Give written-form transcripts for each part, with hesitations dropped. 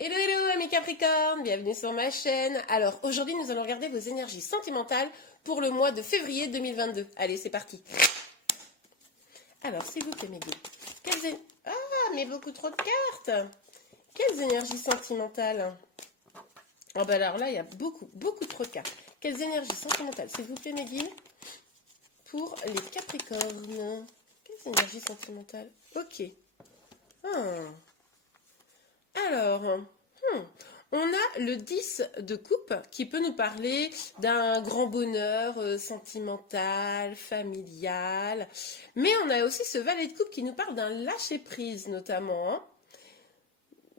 Hello hello amis Capricorne, bienvenue sur ma chaîne. Alors aujourd'hui nous allons regarder vos énergies sentimentales pour le mois de février 2022. Allez c'est parti. Alors s'il vous plaît mes guides, Ah mais beaucoup trop de cartes. Quelles énergies sentimentales? Oh bah alors là il y a beaucoup trop de cartes. Quelles énergies sentimentales s'il vous plaît mes guides pour les Capricornes? Quelles énergies sentimentales? Ok. Ah. Alors, on a le 10 de coupe qui peut nous parler d'un grand bonheur sentimental, familial. Mais on a aussi ce valet de coupe qui nous parle d'un lâcher-prise notamment, hein.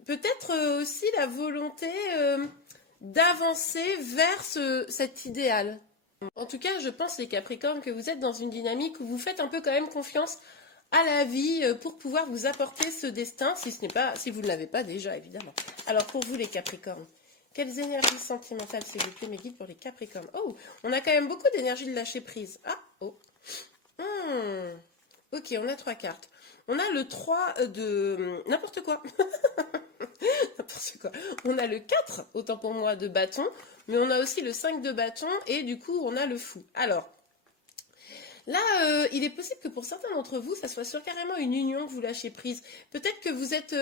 Peut-être aussi la volonté d'avancer vers cet idéal. En tout cas, je pense les Capricornes que vous êtes dans une dynamique où vous faites un peu quand même confiance à la vie pour pouvoir vous apporter ce destin, si vous ne l'avez pas déjà, évidemment. Alors, pour vous, les Capricornes, quelles énergies sentimentales, s'il vous plaît, mes guides pour les Capricornes? Oh, on a quand même beaucoup d'énergie de lâcher prise. Ah, oh. Ok, on a 3 cartes. On a le 3 de... n'importe quoi. N'importe quoi. On a le 4, autant pour moi, de bâton, mais on a aussi le 5 de bâton, et du coup, on a le fou. Alors... là, il est possible que pour certains d'entre vous, ça soit sur carrément une union que vous lâchez prise. Peut-être que vous êtes...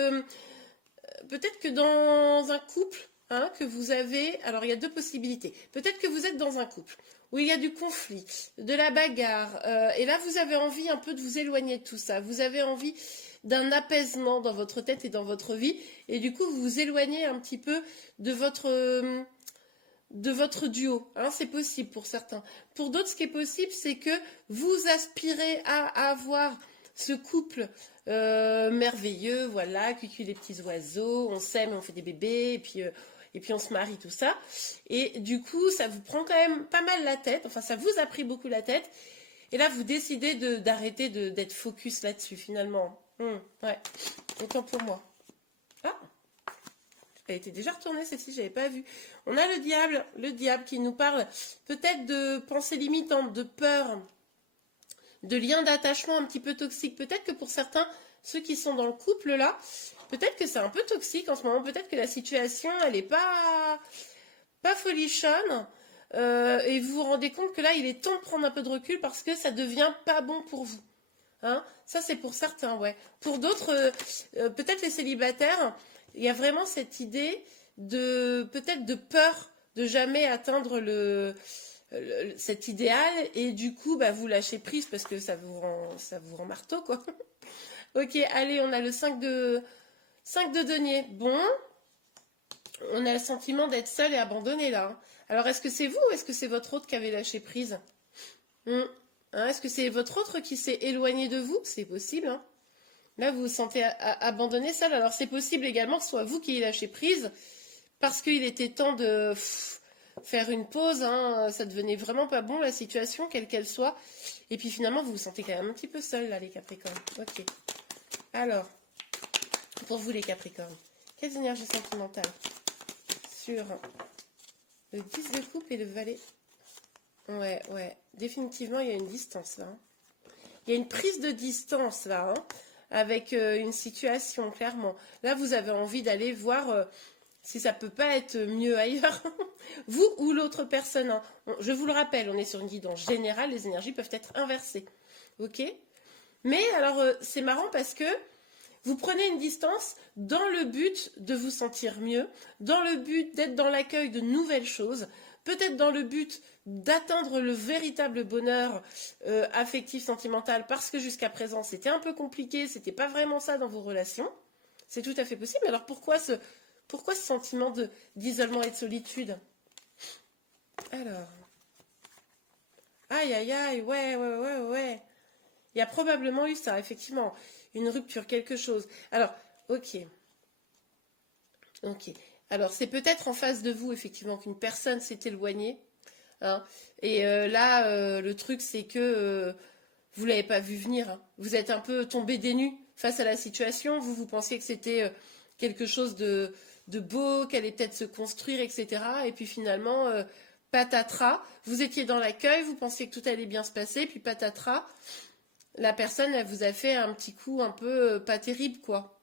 peut-être que dans un couple, hein, que vous avez... Alors, il y a deux possibilités. Peut-être que vous êtes dans un couple où il y a du conflit, de la bagarre, et là, vous avez envie un peu de vous éloigner de tout ça. Vous avez envie d'un apaisement dans votre tête et dans votre vie, et du coup, vous vous éloignez un petit peu de votre duo, hein, c'est possible pour certains. Pour d'autres, ce qui est possible, c'est que vous aspirez à avoir ce couple merveilleux, voilà, cuicui les petits oiseaux, on s'aime, on fait des bébés, et puis on se marie, tout ça. Et du coup, ça vous prend quand même pas mal la tête, enfin ça vous a pris beaucoup la tête, et là vous décidez d'arrêter d'être focus là-dessus finalement. Ouais, autant pour moi. Ah, elle était déjà retournée, celle-ci, je n'avais pas vu. On a le diable qui nous parle peut-être de pensées limitantes, de peur, de liens d'attachement un petit peu toxiques. Peut-être que pour certains, ceux qui sont dans le couple là, peut-être que c'est un peu toxique en ce moment. Peut-être que la situation, elle n'est pas folichonne. Et vous vous rendez compte que là, il est temps de prendre un peu de recul parce que ça devient pas bon pour vous. Hein, ça, c'est pour certains, ouais. Pour d'autres, peut-être les célibataires, il y a vraiment cette idée peut-être de peur de jamais atteindre cet idéal et du coup, bah, vous lâchez prise parce que ça vous rend marteau, quoi. Ok, allez, on a le 5 de denier. Bon, on a le sentiment d'être seul et abandonné, là, hein. Alors, est-ce que c'est vous ou est-ce que c'est votre autre qui avait lâché prise? Hein, est-ce que c'est votre autre qui s'est éloigné de vous? C'est possible, hein. Là, vous vous sentez abandonné, seul. Alors, c'est possible également que ce soit vous qui ayez lâché prise parce qu'il était temps de faire une pause, hein. Ça devenait vraiment pas bon, la situation, quelle qu'elle soit. Et puis, finalement, vous vous sentez quand même un petit peu seul, là, les Capricornes. Ok. Alors, pour vous, les Capricornes, quelles énergies sentimentales sur le 10 de coupe et le valet? Ouais. Définitivement, il y a une distance, là, hein. Il y a une prise de distance, là, hein, avec une situation, clairement. Là, vous avez envie d'aller voir si ça peut pas être mieux ailleurs, vous ou l'autre personne, hein. Je vous le rappelle, on est sur une guidance générale, les énergies peuvent être inversées. Ok? Mais alors, c'est marrant parce que vous prenez une distance dans le but de vous sentir mieux, dans le but d'être dans l'accueil de nouvelles choses, peut-être dans le but d'atteindre le véritable bonheur affectif, sentimental, parce que jusqu'à présent c'était un peu compliqué, c'était pas vraiment ça dans vos relations. C'est tout à fait possible. Alors pourquoi ce sentiment d'isolement et de solitude? Alors, aïe aïe aïe, ouais. Il y a probablement eu ça, effectivement, une rupture, quelque chose. Alors, ok. Alors, c'est peut-être en face de vous, effectivement, qu'une personne s'est éloignée, hein. Et là, le truc, c'est que vous ne l'avez pas vu venir, hein. Vous êtes un peu tombé des nues face à la situation. Vous pensiez que c'était quelque chose de beau, qu'elle allait peut-être se construire, etc. Et puis finalement, patatras, vous étiez dans l'accueil, vous pensiez que tout allait bien se passer, puis patatras, la personne, elle vous a fait un petit coup un peu pas terrible, quoi.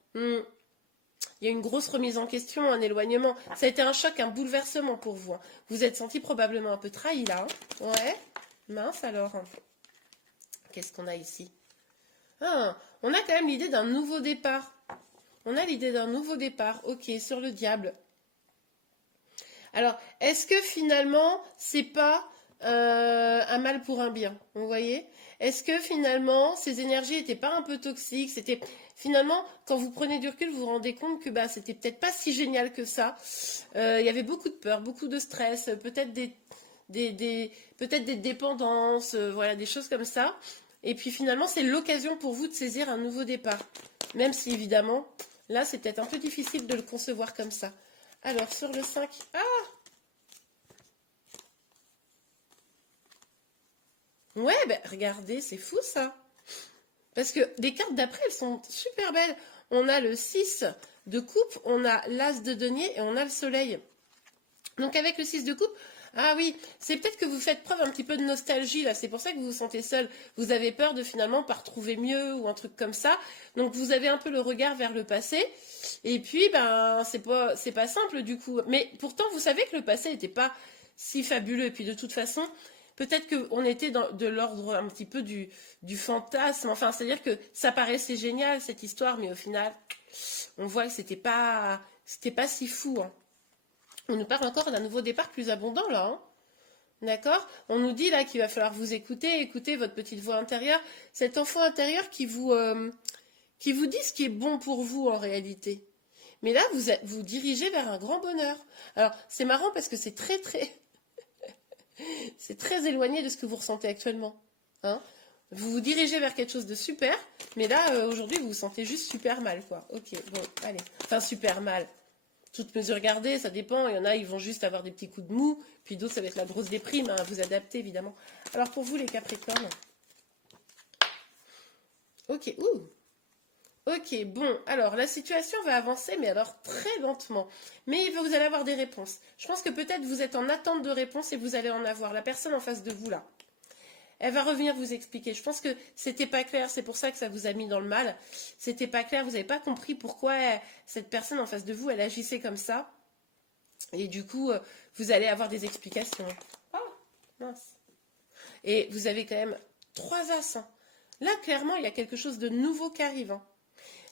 Il y a une grosse remise en question, un éloignement. Ça a été un choc, un bouleversement pour vous, hein. Vous êtes senti probablement un peu trahi là, hein. Ouais, mince alors. Qu'est-ce qu'on a ici? Ah, on a quand même l'idée d'un nouveau départ. On a l'idée d'un nouveau départ, ok, sur le diable. Alors, est-ce que finalement, c'est pas un mal pour un bien? Vous voyez? Est-ce que finalement, ces énergies n'étaient pas un peu toxiques? C'était finalement, quand vous prenez du recul, vous vous rendez compte que bah, c'était peut-être pas si génial que ça. Il y avait beaucoup de peur, beaucoup de stress, peut-être peut-être des dépendances, voilà, des choses comme ça. Et puis finalement, c'est l'occasion pour vous de saisir un nouveau départ. Même si évidemment, là, c'est peut-être un peu difficile de le concevoir comme ça. Alors, sur le 5... Ah! Ouais, ben regardez, c'est fou ça. Parce que les cartes d'après, elles sont super belles. On a le 6 de coupe, on a l'as de denier et on a le soleil. Donc avec le 6 de coupe, ah oui, c'est peut-être que vous faites preuve un petit peu de nostalgie là, c'est pour ça que vous vous sentez seul. Vous avez peur de finalement pas retrouver mieux ou un truc comme ça. Donc vous avez un peu le regard vers le passé. Et puis, ben, c'est pas simple du coup. Mais pourtant, vous savez que le passé n'était pas si fabuleux. Et puis de toute façon, peut-être qu'on était de l'ordre un petit peu du fantasme. Enfin, c'est-à-dire que ça paraissait génial cette histoire, mais au final, on voit que c'était pas si fou, hein. On nous parle encore d'un nouveau départ plus abondant là, hein. D'accord? On nous dit là qu'il va falloir vous écouter votre petite voix intérieure, cet enfant intérieur qui vous dit ce qui est bon pour vous en réalité. Mais là, vous dirigez vers un grand bonheur. Alors, c'est marrant parce que c'est c'est très éloigné de ce que vous ressentez actuellement, hein. Vous vous dirigez vers quelque chose de super, mais là, aujourd'hui, vous vous sentez juste super mal, quoi. Ok, bon, allez. Enfin, super mal. Toutes mesures gardées, ça dépend. Il y en a, ils vont juste avoir des petits coups de mou, puis d'autres, ça va être la grosse déprime, hein, vous adaptez, évidemment. Alors, pour vous, les Capricornes. Ok, ouh. Ok, bon, alors la situation va avancer, mais alors très lentement. Mais vous allez avoir des réponses. Je pense que peut-être vous êtes en attente de réponses et vous allez en avoir. La personne en face de vous, là, elle va revenir vous expliquer. Je pense que c'était pas clair, c'est pour ça que ça vous a mis dans le mal. C'était pas clair, vous n'avez pas compris pourquoi cette personne en face de vous, elle agissait comme ça. Et du coup, vous allez avoir des explications. Ah, mince. Et vous avez quand même 3 as, hein. Là, clairement, il y a quelque chose de nouveau qui arrive, hein.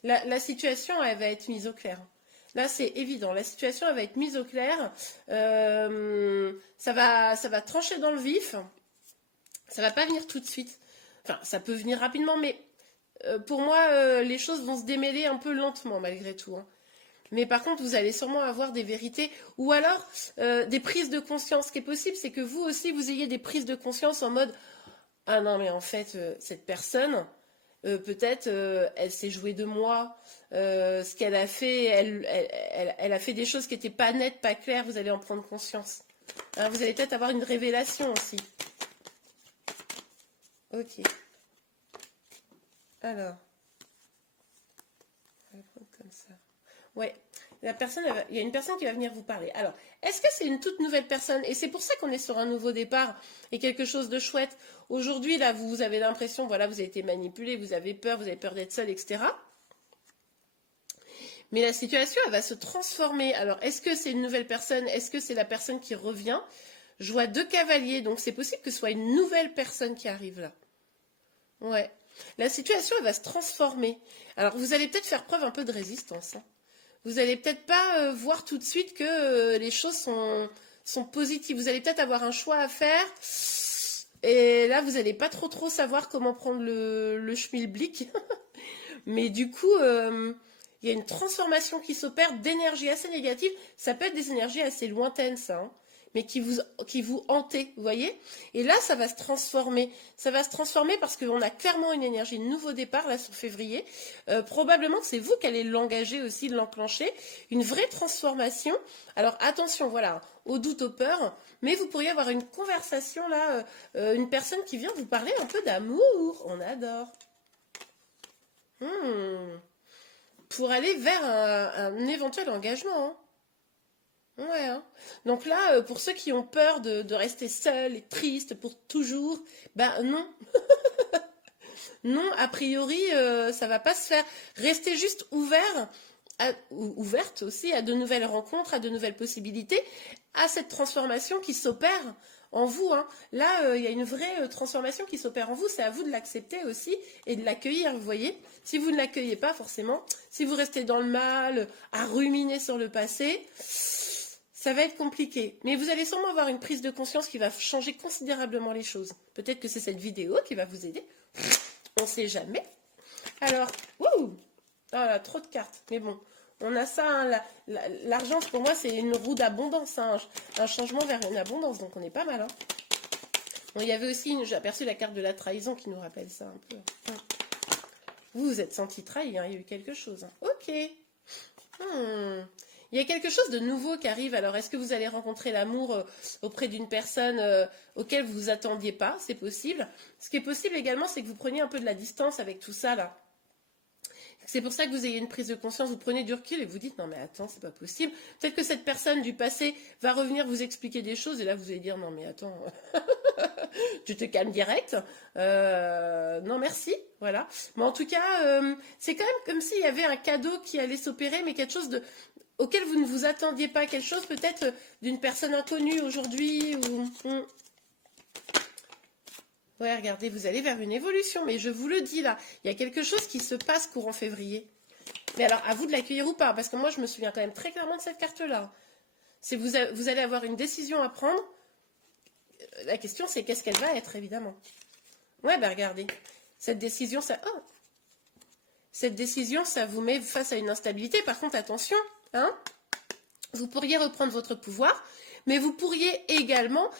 La situation, elle va être mise au clair. Là, c'est évident. La situation, elle va être mise au clair. Ça va trancher dans le vif. Ça va pas venir tout de suite. Enfin, ça peut venir rapidement, mais pour moi, les choses vont se démêler un peu lentement, malgré tout, hein. Mais par contre, vous allez sûrement avoir des vérités ou alors des prises de conscience. Ce qui est possible, c'est que vous aussi, vous ayez des prises de conscience en mode « Ah non, mais en fait, cette personne... peut-être elle s'est jouée de moi, ce qu'elle a fait, elle a fait des choses qui n'étaient pas nettes, pas claires, vous allez en prendre conscience. Hein, vous allez peut-être avoir une révélation aussi. Ok. Alors, on va prendre comme ça. Ouais, il y a une personne qui va venir vous parler. Alors, est-ce que c'est une toute nouvelle personne? Et c'est pour ça qu'on est sur un nouveau départ et quelque chose de chouette. Aujourd'hui, là, vous avez l'impression, voilà, vous avez été manipulé, vous avez peur d'être seul, etc. Mais la situation, elle va se transformer. Alors, est-ce que c'est une nouvelle personne? Est-ce que c'est la personne qui revient? Je vois 2 cavaliers, donc c'est possible que ce soit une nouvelle personne qui arrive là. Ouais. La situation, elle va se transformer. Alors, vous allez peut-être faire preuve un peu de résistance, hein. Vous allez peut-être pas voir tout de suite que les choses sont positives. Vous allez peut-être avoir un choix à faire. Et là, vous n'allez pas trop savoir comment prendre le schmilblick. Mais du coup, il y a une transformation qui s'opère d'énergie assez négative. Ça peut être des énergies assez lointaines, ça, hein, mais qui vous hantaient, vous voyez. Et là, ça va se transformer. Ça va se transformer parce qu'on a clairement une énergie de nouveau départ, là, sur février. Probablement que c'est vous qui allez l'engager aussi, l'enclencher. Une vraie transformation. Alors, attention, voilà, aux doutes, aux peurs. Mais vous pourriez avoir une conversation, là, une personne qui vient vous parler un peu d'amour. On adore. Pour aller vers un éventuel engagement, hein. Ouais, hein. Donc là, pour ceux qui ont peur de rester seuls et tristes pour toujours, ben non. Non, a priori, ça va pas se faire. Restez juste ouvert ouverte aussi à de nouvelles rencontres, à de nouvelles possibilités, à cette transformation qui s'opère en vous. Hein. Là, il y a une vraie transformation qui s'opère en vous. C'est à vous de l'accepter aussi et de l'accueillir, vous voyez. Si vous ne l'accueillez pas, forcément, si vous restez dans le mal, à ruminer sur le passé, ça va être compliqué. Mais vous allez sûrement avoir une prise de conscience qui va changer considérablement les choses. Peut-être que c'est cette vidéo qui va vous aider. On ne sait jamais. Alors, wouh! Ah là, trop de cartes. Mais bon, on a ça. Hein, l'argent, pour moi, c'est une roue d'abondance. Hein, un changement vers une abondance. Donc, on est pas mal. Hein. Bon, il y avait aussi, j'ai aperçu la carte de la trahison qui nous rappelle ça un peu. Vous vous êtes senti trahi. Hein, il y a eu quelque chose. Hein. Ok. Il y a quelque chose de nouveau qui arrive. Alors, est-ce que vous allez rencontrer l'amour auprès d'une personne auquel vous vous attendiez pas? C'est possible. Ce qui est possible également, c'est que vous preniez un peu de la distance avec tout ça, là. C'est pour ça que vous ayez une prise de conscience, vous prenez du recul et vous dites non mais attends, c'est pas possible. Peut-être que cette personne du passé va revenir vous expliquer des choses et là vous allez dire non mais attends, tu te calmes direct. Non merci, voilà. Mais en tout cas, c'est quand même comme s'il y avait un cadeau qui allait s'opérer, mais quelque chose auquel vous ne vous attendiez pas, quelque chose peut-être d'une personne inconnue aujourd'hui ou... Ouais, regardez, vous allez vers une évolution, mais je vous le dis là, il y a quelque chose qui se passe courant février. Mais alors, à vous de l'accueillir ou pas, parce que moi, je me souviens quand même très clairement de cette carte-là. C'est vous allez avoir une décision à prendre. La question, c'est qu'est-ce qu'elle va être, évidemment. Ouais, ben regardez, cette décision, cette décision, ça vous met face à une instabilité. Par contre, attention, hein, vous pourriez reprendre votre pouvoir, mais vous pourriez également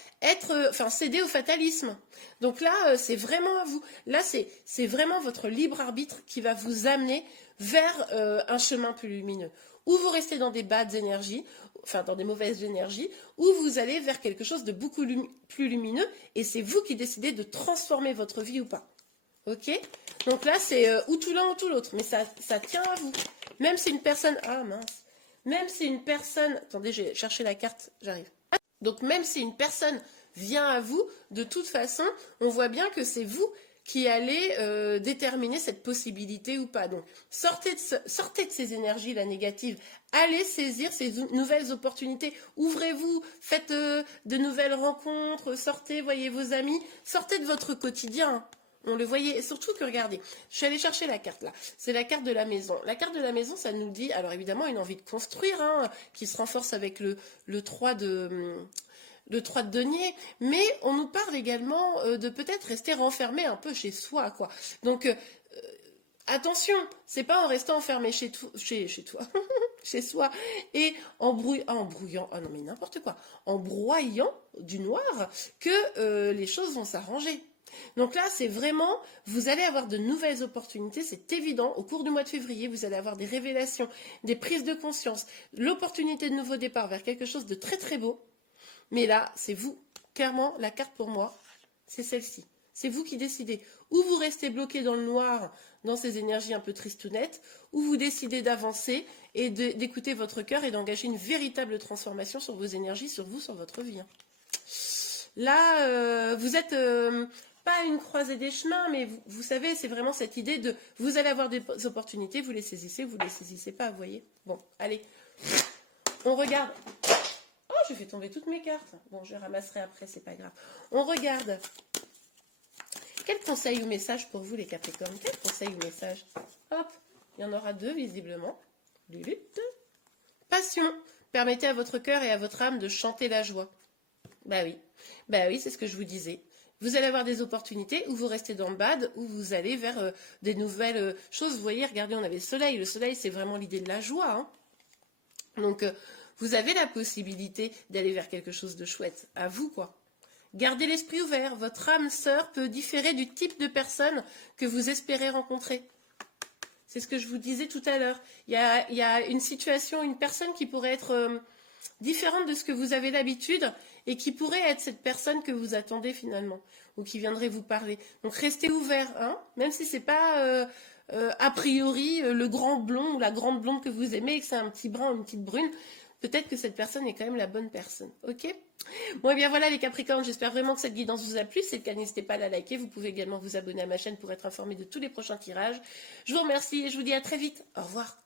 céder au fatalisme. Donc là, c'est vraiment à vous. Là, c'est vraiment votre libre arbitre qui va vous amener vers un chemin plus lumineux. Ou vous restez dans des bades énergies, enfin dans des mauvaises énergies, ou vous allez vers quelque chose de beaucoup plus lumineux, et c'est vous qui décidez de transformer votre vie ou pas. Ok? Donc là, c'est ou tout l'un ou tout l'autre, mais ça tient à vous. Même si une personne... Ah mince. Même si une personne... Attendez, j'ai cherché la carte, j'arrive. Donc même si une personne vient à vous, de toute façon, on voit bien que c'est vous qui allez déterminer cette possibilité ou pas. Donc sortez de ces énergies-là négatives, allez saisir ces nouvelles opportunités, ouvrez-vous, faites de nouvelles rencontres, sortez, voyez vos amis, sortez de votre quotidien. On le voyait, et surtout que regardez, je suis allée chercher la carte là, c'est la carte de la maison. La carte de la maison, ça nous dit, alors évidemment, une envie de construire, hein, qui se renforce avec le 3 de denier, mais on nous parle également de peut-être rester renfermé un peu chez soi, quoi. Donc, attention, c'est pas en restant enfermé chez toi, chez soi, et en brouillant, ah non mais n'importe quoi, en broyant du noir, que les choses vont s'arranger. Donc là, c'est vraiment, vous allez avoir de nouvelles opportunités, c'est évident. Au cours du mois de février, vous allez avoir des révélations, des prises de conscience, l'opportunité de nouveau départ vers quelque chose de très très beau. Mais là, c'est vous. Clairement, la carte pour moi, c'est celle-ci. C'est vous qui décidez. Ou vous restez bloqué dans le noir, dans ces énergies un peu tristounettes, ou vous décidez d'avancer et d'écouter votre cœur et d'engager une véritable transformation sur vos énergies, sur vous, sur votre vie. Là, vous êtes... pas une croisée des chemins, mais vous savez, c'est vraiment cette idée de vous allez avoir des opportunités, vous les saisissez, vous les saisissez pas, vous voyez. Bon, allez, on regarde. Oh, j'ai fait tomber toutes mes cartes. Bon, je ramasserai après, c'est pas grave. On regarde. Quel conseil ou message pour vous, les Capricornes? Quel conseil ou message? Hop, il y en aura deux, visiblement. Passion. Permettez à votre cœur et à votre âme de chanter la joie. Bah oui, c'est ce que je vous disais. Vous allez avoir des opportunités où vous restez dans le bad, où vous allez vers des nouvelles choses. Vous voyez, regardez, on avait le soleil. Le soleil, c'est vraiment l'idée de la joie. Hein. Donc, vous avez la possibilité d'aller vers quelque chose de chouette. À vous, quoi. Gardez l'esprit ouvert. Votre âme sœur peut différer du type de personne que vous espérez rencontrer. C'est ce que je vous disais tout à l'heure. Il y a une situation, une personne qui pourrait être différente de ce que vous avez d'habitude et qui pourrait être cette personne que vous attendez finalement ou qui viendrait vous parler. Donc restez ouvert, hein, même si c'est pas a priori le grand blond ou la grande blonde que vous aimez et que c'est un petit brun ou une petite brune. Peut-être que cette personne est quand même la bonne personne, ok? Bon, et bien voilà les Capricornes, j'espère vraiment que cette guidance vous a plu. Si c'est le cas, n'hésitez pas à la liker. Vous pouvez également vous abonner à ma chaîne pour être informé de tous les prochains tirages. Je vous remercie et je vous dis à très vite. Au revoir.